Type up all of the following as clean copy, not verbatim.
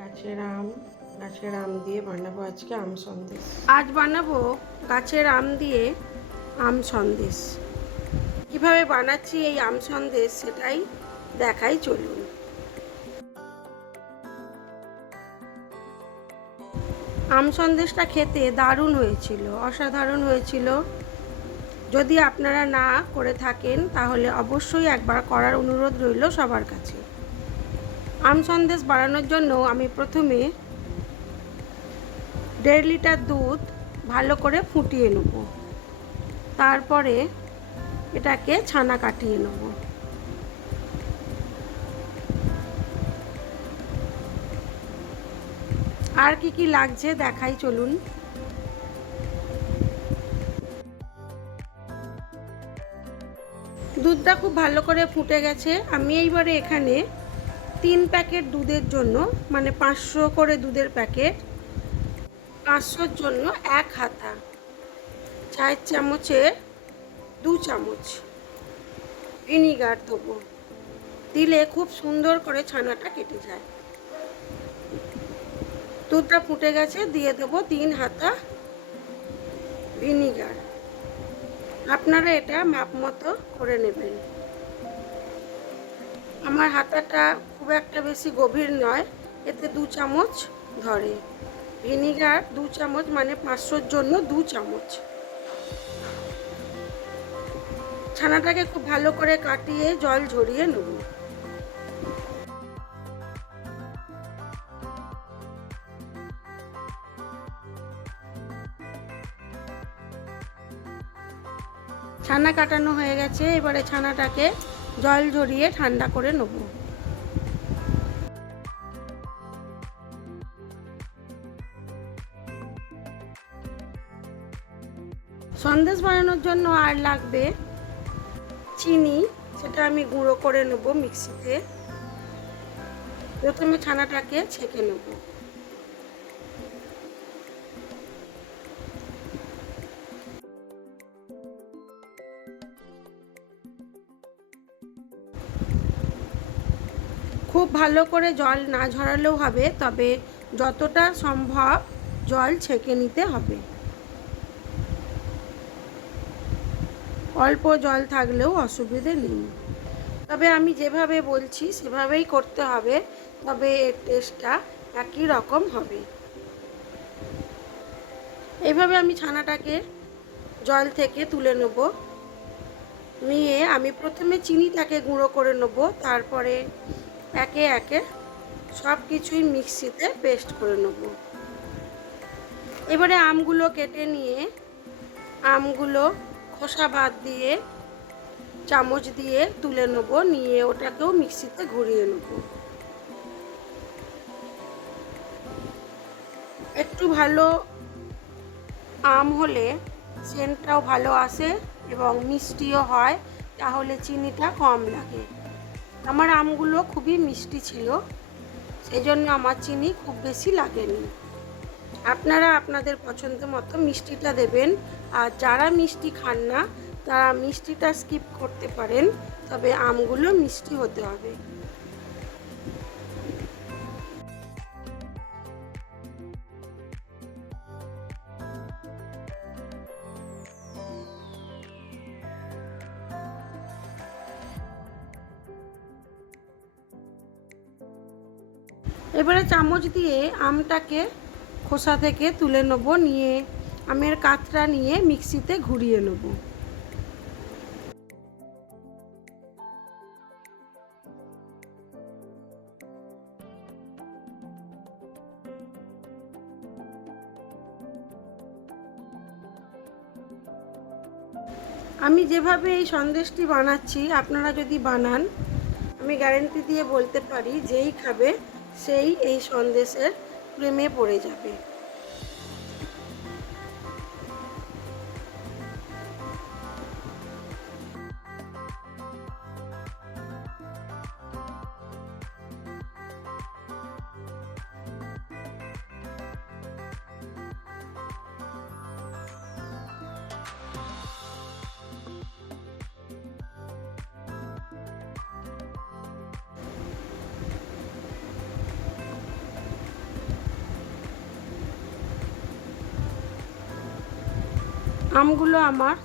গাছের আম দিয়ে বানাবো আজকে আম সন্দেশ। আজ বানাবো গাছের আম দিয়ে আম সন্দেশ। কিভাবে বানাচ্ছি এই আম সন্দেশ সেটাই দেখাই, চলুন। আম সন্দেশটা খেতে দারুণ হয়েছিল, অসাধারণ হয়েছিল। যদি আপনারা না করে থাকেন তাহলে অবশ্যই একবার করার অনুরোধ রইল সবার কাছে। আম সন্দেশ বানানোর জন্য আমি প্রথমে 1.5 লিটার দুধ ভালো করে ফুটিয়ে নেব। তারপরে এটাকে ছানা কাটিয়ে নেব। আর কি কি লাগছে দেখাই, চলুন। দুধটা খুব ভালো করে ফুটে গেছে। আমি এইবারে এখানে 3 প্যাকেট দুধের জন্য, মানে 500 করে দুধের প্যাকেট, 500-র জন্য 1 হাতা, চায়ের চামচে 2 চামচ ভিনিগার দেবো। দিলে খুব সুন্দর করে ছানাটা কেটে যায়। দুধটা ফুটে গেছে, দিয়ে দেবো 3 হাতা ভিনিগার। আপনারা এটা মাপ মতো করে নেবেন। আমার হাতাটা খুব একটা বেশি গভীর নয়, এতে 2 চামচ ধরে। ভিনিগার 2 চামচ, মানে 500-র জন্য 2 চামচ। ছানাটাকে খুব ভালো করে কাটিয়ে জল ঝরিয়ে নেব। ছানা কাটানো হয়ে গেছে, এবারে ছানাটাকে জল ঝরিয়ে ঠান্ডা করে নেব। সন্দেশ বানানোর জন্য আর লাগবে চিনি, সেটা আমি গুঁড়ো করে নেব মিক্সিতে। প্রথমে ছানাটাকে ছেঁকে নেব। খুব ভালো করে জল না ঝরালেও হবে, তবে যতটা সম্ভব জল ছেঁকে নিতে হবে। অল্প জল থাকলেও অসুবিধে নেই, তবে আমি যেভাবে বলছি সেভাবেই করতে হবে, তবে এর টেস্টটা একই রকম হবে। এইভাবে আমি ছানাটাকে জল থেকে তুলে নেব। নিয়ে আমি প্রথমে চিনিটাকে গুঁড়ো করে নেব, তারপরে একে একে সব কিছুই মিক্সিতে পেস্ট করে নেব। এবারে আমগুলো কেটে নিয়ে আমগুলো খোসা বাদ দিয়ে চামচ দিয়ে তুলে নেব, নিয়ে ওটাকেও মিক্সিতে ঘুরিয়ে নেব। একটু ভালো আম হলে সেন্টটাও ভালো আসে এবং মিষ্টিও হয়, তাহলে চিনিটা কম লাগে। আমার আমগুলো খুবই মিষ্টি ছিল, সেই জন্য আমার চিনি খুব বেশি লাগেনি। আপনারা আপনাদের পছন্দ মতো মিষ্টিটা দেবেন, আর যারা মিষ্টি খান না তারা মিষ্টিটা স্কিপ করতে পারেন, তবে আমগুলো মিষ্টি হতে হবে। এবারে চামচ দিয়ে আমটাকে খোসা থেকে তুলে নেব, নিয়ে আমের কাতটা নিয়ে মিক্সিতে ঘুরিয়ে নেব। আমি যেভাবে এই সন্দেশটি বানাচ্ছি আপনারা যদি বানান, আমি গ্যারেন্টি দিয়ে বলতে পারি যেই খাবে সেই এই সন্দেশের প্রেমে পড়ে যাবে। আমগুলো আমার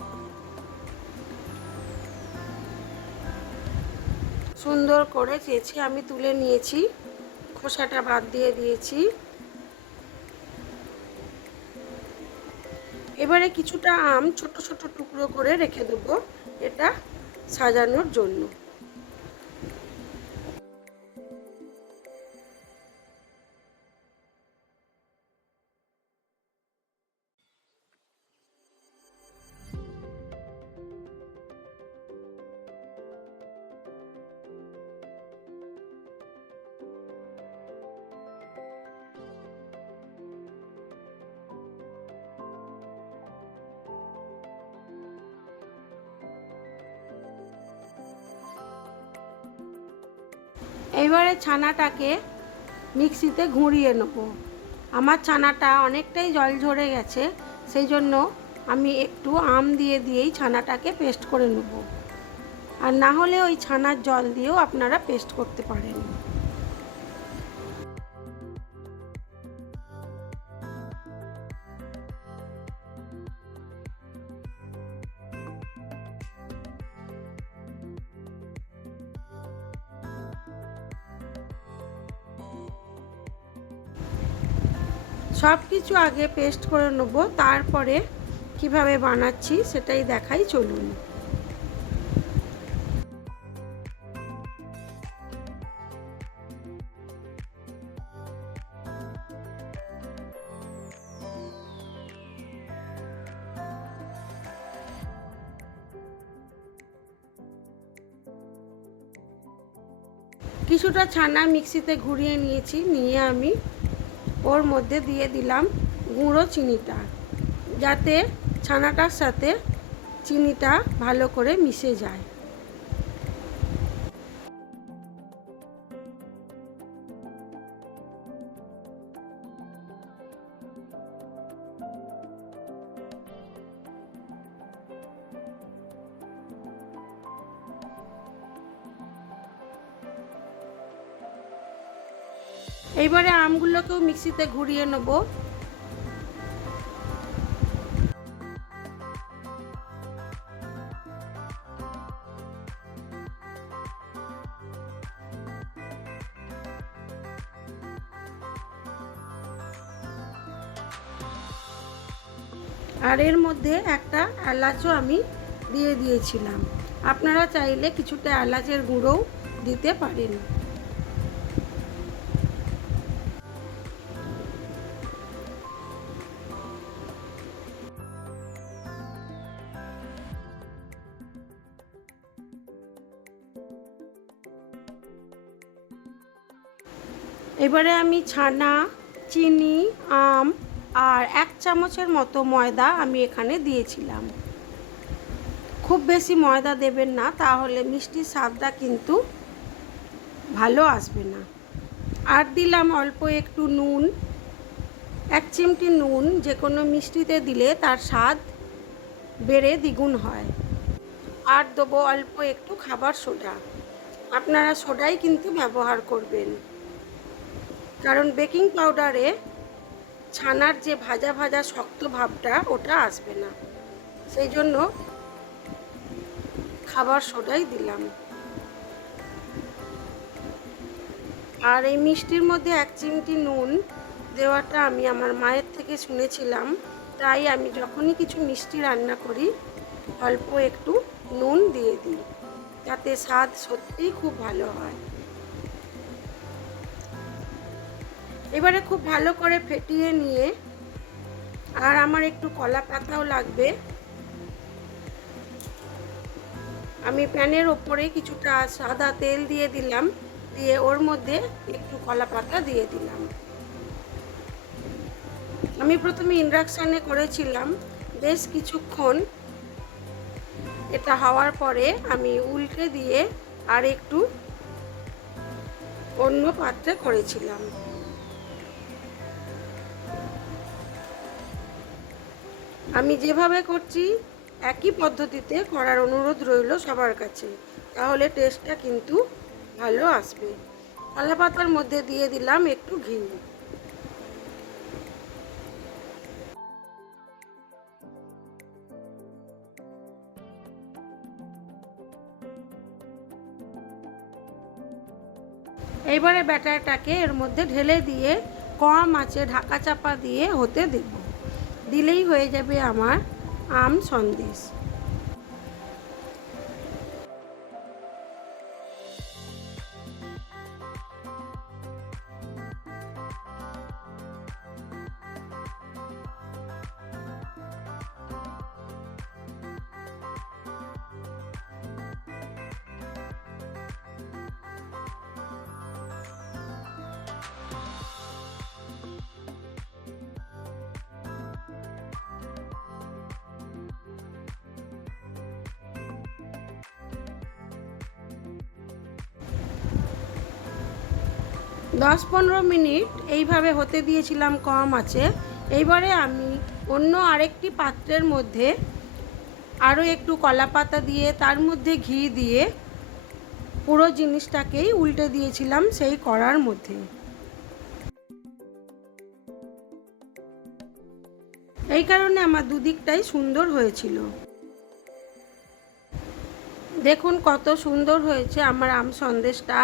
সুন্দর করে চেঁচে আমি তুলে নিয়েছি, খোসাটা বাদ দিয়ে দিয়েছি। এবারে কিছুটা আম ছোট ছোট টুকরো করে রেখে দেবো এটা সাজানোর জন্য। এবারে ছানাটাকে মিক্সিতে ঘুরিয়ে নেব। আমার ছানাটা অনেকটাই জল ঝরে গেছে, সেই জন্য আমি একটু আম দিয়েই ছানাটাকে পেস্ট করে নেব। আর না হলে ওই ছানার জল দিয়েও আপনারা পেস্ট করতে পারেন। সব কিছু আগে পেস্ট করে নেব, তারপরে কিভাবে বানাচ্ছি সেটাই দেখাই, চলুন। কিছুটা ছানা মিক্সিতে ঘুরিয়ে নিয়েছি, নিয়ে আমি ওর মধ্যে দিয়ে দিলাম গুঁড়ো চিনিটা, যাতে ছানাটার সাথে চিনিটা ভালো করে মিশে যায়। এইবারে আমগুলোকেও মিক্সিতে ঘুরিয়ে নেব। আর এর মধ্যে একটা এলাচও আমি দিয়ে দিয়েছিলাম, আপনারা চাইলে কিছুটা এলাচের গুঁড়োও দিতে পারেন। এবারে আমি ছানা, চিনি, আম আর 1 চামচের মতো ময়দা আমি এখানে দিয়েছিলাম। খুব বেশি ময়দা দেবেন না, তাহলে মিষ্টির স্বাদটা কিন্তু ভালো আসবে না। আর দিলাম অল্প একটু নুন, 1 চিমটি নুন। যে কোনো মিষ্টিতে দিলে তার স্বাদ বেড়ে দ্বিগুণ হয়। আর দেবো অল্প একটু খাবার সোডা, আপনারা সোডাই কিন্তু ব্যবহার করবেন, কারণ বেকিং পাউডারে ছানার যে ভাজা ভাজা শক্ত ভাবটা ওটা আসবে না, সেই জন্য খাবার সোডাই দিলাম। আর এই মিষ্টির মধ্যে 1 চিমটি নুন দেওয়াটা আমি আমার মায়ের থেকে শুনেছিলাম, তাই আমি যখনই কিছু মিষ্টি রান্না করি অল্প একটু নুন দিয়ে দিই, তাতে স্বাদ সত্যিই খুব ভালো হয়। এবারে খুব ভালো করে ফেটিয়ে নিয়ে, আর আমার একটু কলা পাতাও লাগবে, আমি প্যানের ওপরে কিছুটা সাদা তেল দিয়ে দিলাম, দিয়ে ওর মধ্যে একটু কলা পাতা দিয়ে দিলাম। আমি প্রথমে ইন্ডাকশানে করেছিলাম, বেশ কিছুক্ষণ এটা হওয়ার পরে আমি উল্টে দিয়ে আর একটু অন্য পাত্রে করেছিলাম। আমি যেভাবে করছি একই পদ্ধতিতে করার অনুরোধ রইল সবার কাছে, তাহলে টেস্টটা কিন্তু ভালো আসবে। কলা পাতার মধ্যে দিয়ে দিলাম একটু ঘি। এইবারে ব্যাটারটাকে এর মধ্যে ঢেলে দিয়ে কম আঁচে ঢাকা চাপা দিয়ে হতে দেব। দিলেই হয়ে যাবে আমার আম সন্দেশ। 10-15 মিনিট এইভাবে হতে দিয়েছিলাম কম আঁচে। এইবারে আমি অন্য আরেকটি পাত্রের মধ্যে আরও একটু কলা পাতা দিয়ে তার মধ্যে ঘি দিয়ে পুরো জিনিসটাকেই উল্টে দিয়েছিলাম সেই কড়ার মধ্যে। এই কারণে আমার দুদিকটাই সুন্দর হয়েছিল। দেখুন কত সুন্দর হয়েছে আমার আম সন্দেশটা।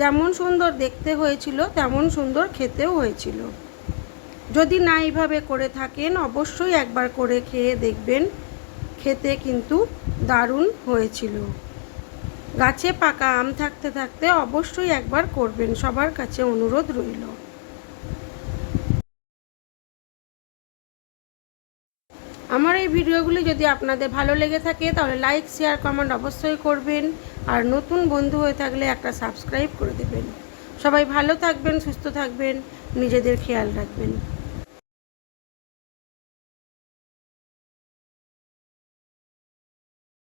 যেমন সুন্দর দেখতে হয়েছিল তেমন সুন্দর খেতেও হয়েছিল। যদি না এইভাবে করে থাকেন অবশ্যই একবার করে খেয়ে দেখবেন, খেতে কিন্তু দারুণ হয়েছিল। গাছে পাকা আম থাকতে থাকতে অবশ্যই একবার করবেন, সবার কাছে অনুরোধ রইল। আমার এই ভিডিওগুলি যদি আপনাদের ভালো লেগে থাকে তাহলে লাইক, শেয়ার, কমেন্ট অবশ্যই করবেন। আর নতুন বন্ধু হয়ে থাকলে একটা সাবস্ক্রাইব করে দেবেন। সবাই ভালো থাকবেন, সুস্থ থাকবেন, নিজেদের খেয়াল রাখবেন।